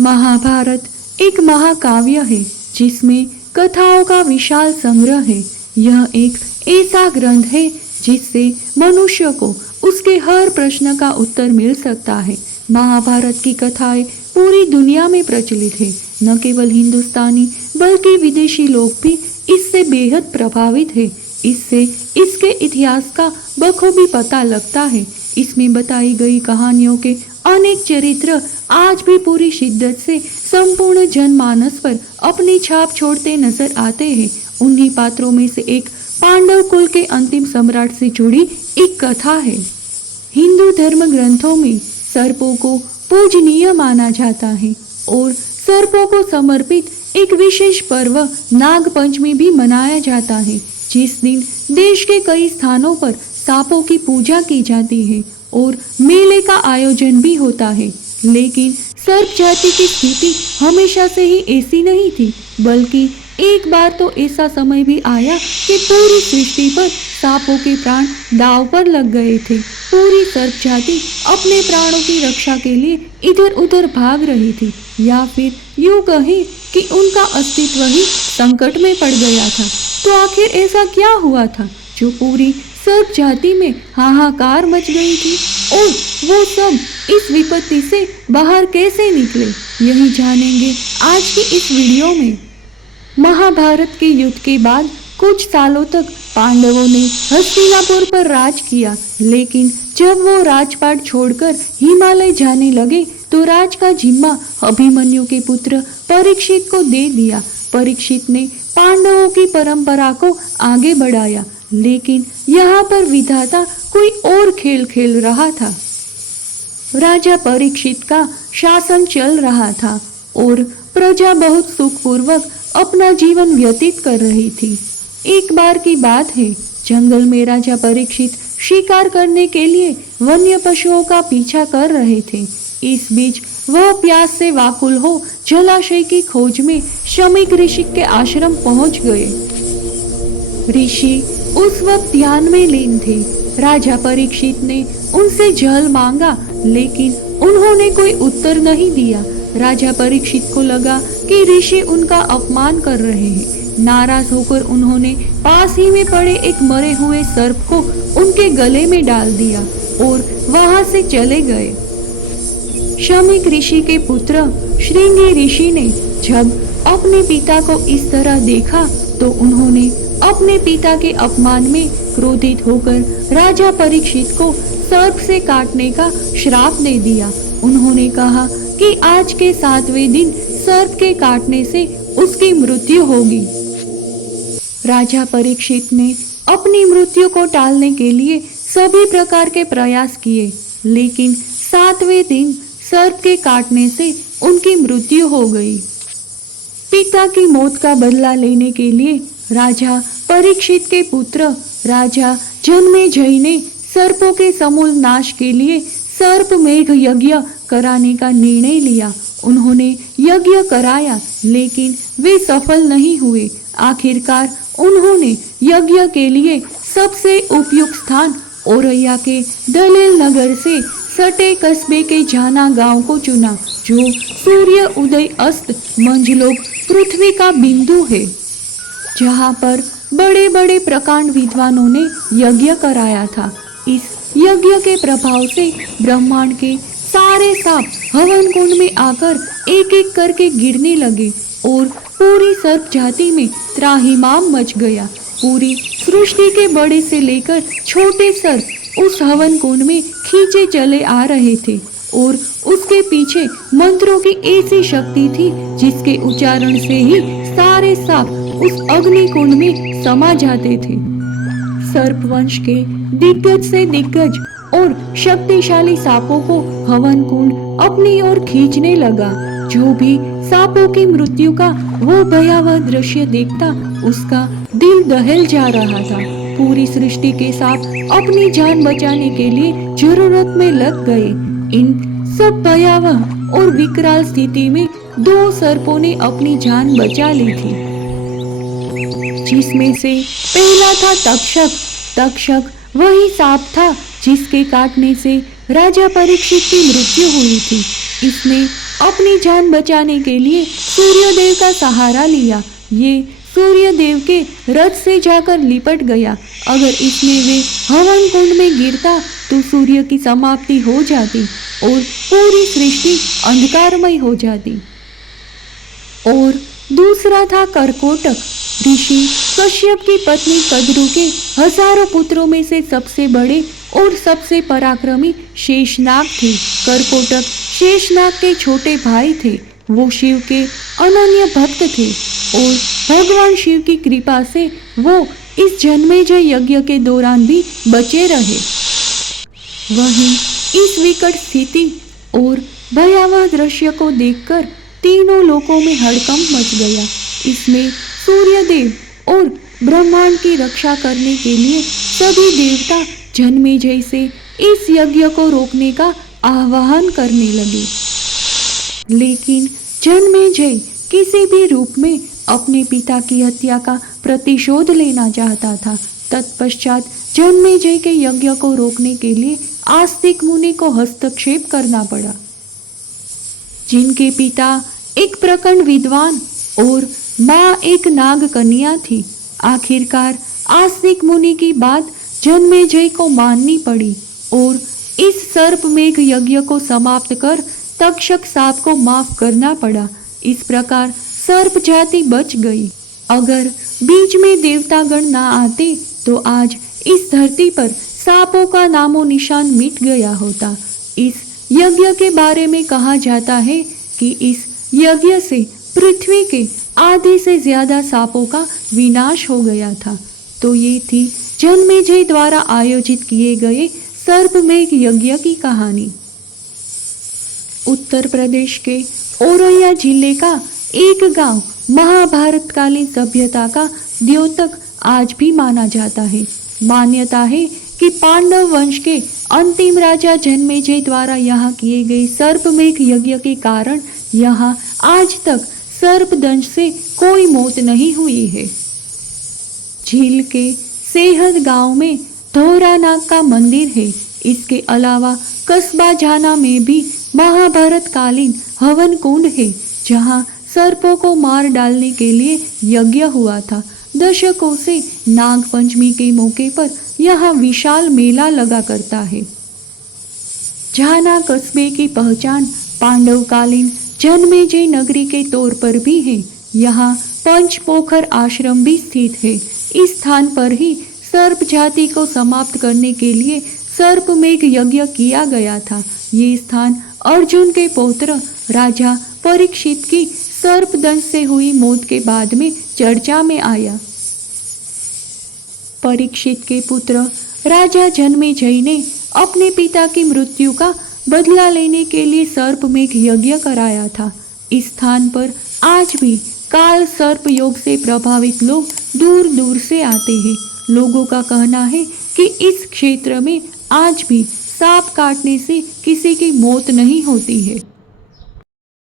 महाभारत एक महाकाव्य है जिसमें कथाओं का विशाल संग्रह है। यह एक ऐसा ग्रंथ है जिससे मनुष्य को उसके हर प्रश्न का उत्तर मिल सकता है। महाभारत की कथाएं पूरी दुनिया में प्रचलित है। न केवल हिंदुस्तानी बल्कि विदेशी लोग भी इससे बेहद प्रभावित है। इससे इसके इतिहास का बखूबी पता लगता है। इसमें बताई गई कहानियों के अनेक चरित्र आज भी पूरी शिद्दत से संपूर्ण जनमानस पर अपनी छाप छोड़ते नजर आते हैं। उन्हीं पात्रों में से एक पांडव कुल के अंतिम सम्राट से जुड़ी एक कथा है। हिंदू धर्म ग्रंथों में सर्पों को पूजनीय माना जाता है और सर्पों को समर्पित एक विशेष पर्व नाग पंचमी भी मनाया जाता है, जिस दिन देश के कई स्थानों पर सांपों की पूजा की जाती है और मेले का आयोजन भी होता है। लेकिन सर्प जाति की स्थिति हमेशा से ही ऐसी नहीं थी, बल्कि एक बार तो ऐसा समय भी आया कि पूरी सृष्टि पर सांपों के प्राण दांव पर लग गए थे। पूरी सर्प जाति अपने प्राणों की रक्षा के लिए इधर उधर भाग रही थी, या फिर यूं कहें कि उनका अस्तित्व ही संकट में पड़ गया था। तो आखिर ऐसा क्या हुआ था जो पूरी सर्प जाति में हाहाकार मच गई थी, और वो सब इस विपत्ति से बाहर कैसे निकले, यही जानेंगे आज की इस वीडियो में। महाभारत के युद्ध के बाद कुछ सालों तक पांडवों ने हस्तिनापुर पर राज किया, लेकिन जब वो राजपाट छोड़कर हिमालय जाने लगे तो राज का जिम्मा अभिमन्यु के पुत्र परीक्षित को दे दिया। परीक्षित ने पांडवों की परंपरा को आगे बढ़ाया, लेकिन यहाँ पर विधाता कोई और खेल खेल रहा था। राजा परीक्षित का शासन चल रहा था और प्रजा बहुत सुखपूर्वक अपना जीवन व्यतीत कर रही थी। एक बार की बात है, जंगल में राजा परीक्षित शिकार करने के लिए वन्य पशुओं का पीछा कर रहे थे। इस बीच वह प्यास से व्याकुल हो जलाशय की खोज में शमीक ऋषि के आश्रम पहुंच गए। ऋषि उस वक्त ध्यान में लीन थे। राजा परीक्षित ने उनसे जल मांगा, लेकिन उन्होंने कोई उत्तर नहीं दिया। राजा परीक्षित को लगा कि ऋषि उनका अपमान कर रहे हैं। नाराज होकर उन्होंने पास ही में पड़े एक मरे हुए सर्प को उनके गले में डाल दिया और वहां से चले गए। शमीक ऋषि के पुत्र श्रृंगी ऋषि ने जब अपने पिता को इस तरह देखा तो उन्होंने अपने पिता के अपमान में क्रोधित होकर राजा परीक्षित को सर्प से काटने का श्राप दे दिया। उन्होंने कहा कि आज के 7वें दिन सर्प के काटने से उसकी मृत्यु होगी। राजा परीक्षित ने अपनी मृत्यु को टालने के लिए सभी प्रकार के प्रयास किए, लेकिन 7वें दिन सर्प के काटने से उनकी मृत्यु हो गई। पिता की मौत का बदला लेने के लिए राजा परीक्षित के पुत्र राजा जन्मेजय ने सर्पों के समूल नाश के लिए सर्प मेघ यज्ञ कराने का निर्णय लिया। उन्होंने यज्ञ कराया, लेकिन वे सफल नहीं हुए। आखिरकार उन्होंने यज्ञ के लिए सबसे उपयुक्त स्थान औरैया के दलेल नगर से सटे कस्बे के जाना गांव को चुना, जो सूर्य उदय अस्त मंझलोक पृथ्वी का बिंदु है, जहां पर बड़े बड़े प्रकांड विद्वानों ने यज्ञ कराया था। इस यज्ञ के प्रभाव से ब्रह्मांड के सारे सांप हवन कुंड में आकर एक एक करके गिरने लगे और पूरी सर्प जाति में त्राहिमाम मच गया। पूरी सृष्टि के बड़े से लेकर छोटे सर्प उस हवन कुंड में खींचे चले आ रहे थे और उसके पीछे मंत्रों की ऐसी शक्ति थी जिसके उच्चारण से ही सारे सांप उस अग्नि कुंड में समा जाते थे। सर्प वंश के दिग्गज से दिग्गज और शक्तिशाली सांपों को हवन कुंड अपनी ओर खींचने लगा। जो भी सांपों की मृत्यु का वो भयावह दृश्य देखता, उसका दिल दहल जा रहा था। पूरी सृष्टि के सांप अपनी जान बचाने के लिए जरूरत में लग गए। इन सब भयावह और विकराल स्थिति में 2 सर्पों ने अपनी जान बचा ली थी, जिसमें से पहला था तक्षक। तक्षक वही सांप था जिसके काटने से राजा परीक्षित की मृत्यु हुई थी। इसने अपनी जान बचाने के लिए सूर्यदेव का सहारा लिया। ये सूर्यदेव के रथ से जाकर लिपट गया। अगर इसमें वे हवन कुंड में गिरता तो सूर्य की समाप्ति हो जाती और पूरी सृष्टि अंधकारमय हो जाती। और दूसरा था करकोटक। ऋषि कश्यप की पत्नी कद्रु के हजारों पुत्रों में से सबसे बड़े और सबसे पराक्रमी शेषनाग थे। करकोटक शेषनाग के छोटे भाई थे। वो शिव के अनन्य भक्त थे और भगवान शिव की कृपा से वो इस जन्मेजय यज्ञ के दौरान भी बचे रहे। वहीं इस विकट स्थिति और भयावह दृश्य को देखकर तीनों लोकों में हड़कंप मच गया। इसमें सूर्यदेव और ब्रह्मांड की रक्षा करने के लिए सभी देवता जन्मेजय से इस यज्ञ को रोकने का आह्वान करने लगे। लेकिन जन्मेजय किसी भी रूप में अपने पिता की हत्या का प्रतिशोध लेना चाहता था। तत्पश्चात जन्मेजय के यज्ञ को रोकने के लिए आस्तिक मुनि को हस्तक्षेप करना पड़ा, जिनके पिता एक प्रखंड विद्वान और माँ एक नाग कन्या थी। आखिरकार आस्तिक मुनि की बात जन्मेजय को माननी पड़ी और इस सर्पमेघ यज्ञ को समाप्त कर तक्षक सांप को माफ करना पड़ा। इस प्रकार सर्प जाति बच गई। अगर बीच में देवतागण ना आते तो आज इस धरती पर सांपों का नामो निशान मिट गया होता। इस यज्ञ के बारे में कहा जाता है कि इस यज्ञ से पृथ्वी के आधे से ज्यादा सांपों का विनाश हो गया था। तो ये थी जन्मेजय द्वारा आयोजित किए गए सर्पमेघ यज्ञ की कहानी। उत्तर प्रदेश के औरैया जिले का एक गांव महाभारतकालीन सभ्यता का द्योतक आज भी माना जाता है। मान्यता है कि पांडव वंश के अंतिम राजा जन्मेजय द्वारा यहाँ किए गए सर्पमेघ यज्ञ के कारण यहाँ आज तक सर्पदंश से कोई मौत नहीं हुई है। झील के सेहद गांव में धोरानाग का मंदिर है। इसके अलावा कस्बा जाना में भी महाभारतकालीन हवन कुंड है, जहाँ सर्पों को मार डालने के लिए यज्ञ हुआ था। दशकों से नाग पंचमी के मौके पर यहाँ विशाल मेला लगा करता है। जाना कस्बे की पहचान पांडवकालीन जन्मेजय नगरी के तौर पर भी है। यहाँ पंचपोखर आश्रम भी स्थित है। इस स्थान पर ही सर्प जाति को समाप्त करने के लिए सर्पमेघ यज्ञ किया गया था। ये स्थान अर्जुन के पौत्र राजा परीक्षित की सर्पदंश से हुई मौत के बाद में चर्चा में आया। परीक्षित के पुत्र राजा जन्मेजय ने अपने पिता की मृत्यु का बदला लेने के लिए सर्पमेघ यज्ञ कराया था। इस स्थान पर आज भी काल सर्प योग से प्रभावित लोग दूर दूर से आते हैं। लोगों का कहना है कि इस क्षेत्र में आज भी सांप काटने से किसी की मौत नहीं होती है।